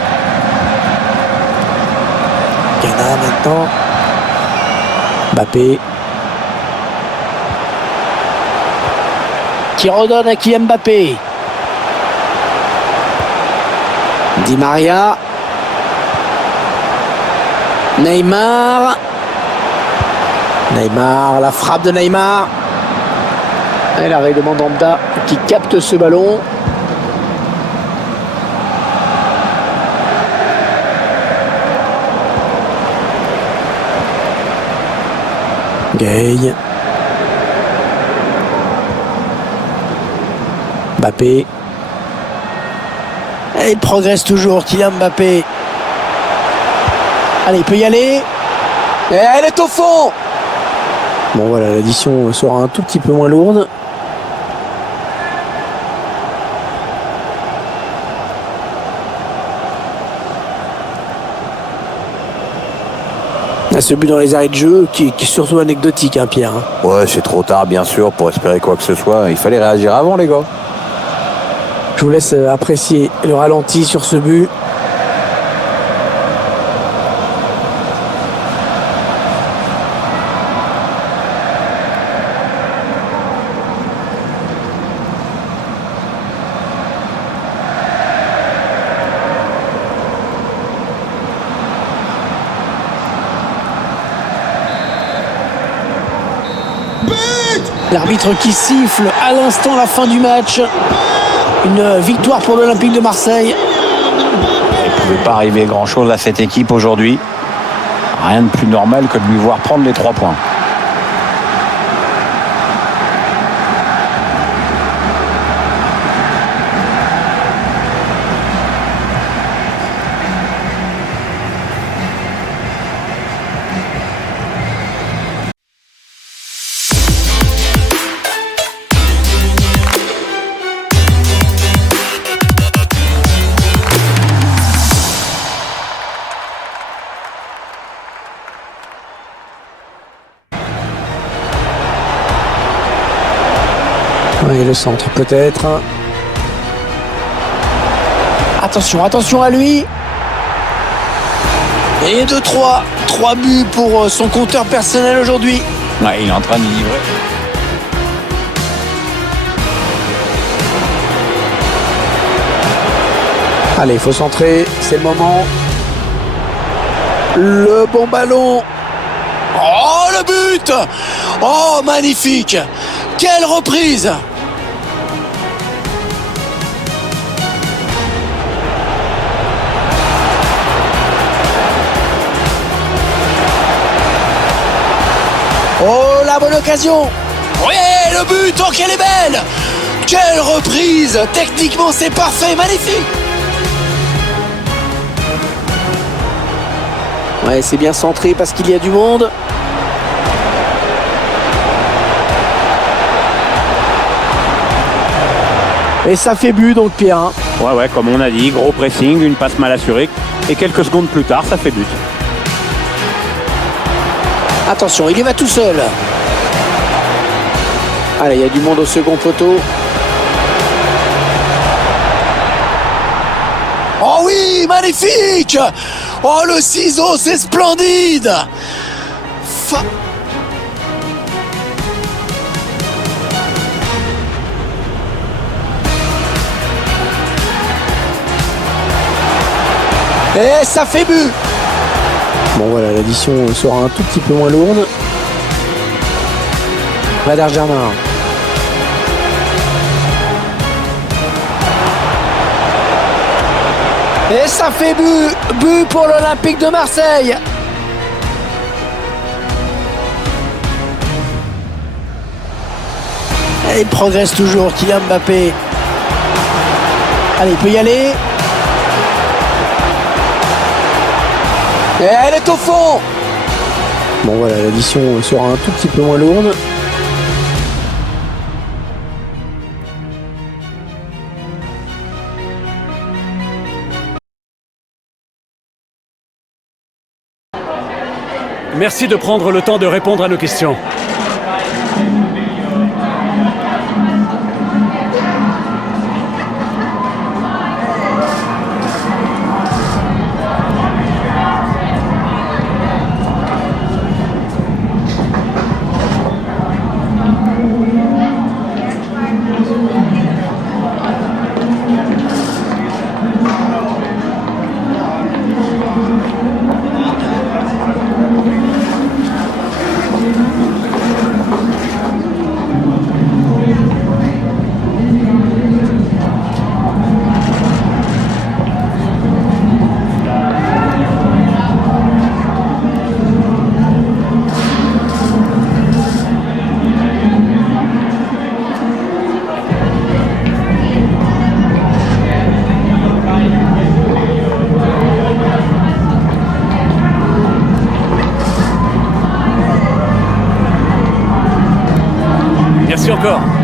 Ghana maintenant. Mbappé. Qui redonne à qui Mbappé. Di Maria. Neymar. Neymar, la frappe de Neymar. Et l'arrêt de Mandanda qui capte ce ballon. Gay. Mbappé. Et il progresse toujours, Kylian Mbappé. Allez, il peut y aller. Et elle est au fond. Bon voilà, l'addition sera un tout petit peu moins lourde. Ce but dans les arrêts de jeu qui est surtout anecdotique, hein, Pierre. Ouais, c'est trop tard, bien sûr, pour espérer quoi que ce soit. Il fallait réagir avant, les gars. Je vous laisse apprécier le ralenti sur ce but. L'arbitre qui siffle à l'instant la fin du match. Une victoire pour l'Olympique de Marseille. Il ne pouvait pas arriver grand-chose à cette équipe aujourd'hui. Rien de plus normal que de lui voir prendre les 3 points. Oui, le centre peut-être. Attention, attention à lui. Et 2-3. 3 buts pour son compteur personnel aujourd'hui. Ouais, il est en train de livrer. Allez, il faut centrer, c'est le moment. Le bon ballon. Oh, le but! Oh, magnifique! Quelle reprise! Oh, la bonne occasion! Oui, le but! Oh, qu'elle est belle! Quelle reprise! Techniquement, c'est parfait, magnifique! Ouais, c'est bien centré parce qu'il y a du monde. Et ça fait but donc, Pierre. Hein. Ouais, comme on a dit, gros pressing, une passe mal assurée. Et quelques secondes plus tard, ça fait but. Attention, il y va tout seul. Allez, il y a du monde au second poteau. Oh oui, magnifique! Oh, le ciseau, c'est splendide! Et ça fait but! Bon voilà, l'addition sera un tout petit peu moins lourde. Valère Germain. Et ça fait but! But pour l'Olympique de Marseille! Et il progresse toujours, Kylian Mbappé. Allez, il peut y aller. Et elle est au fond! Bon voilà, l'addition sera un tout petit peu moins lourde. Merci de prendre le temps de répondre à nos questions. Merci encore.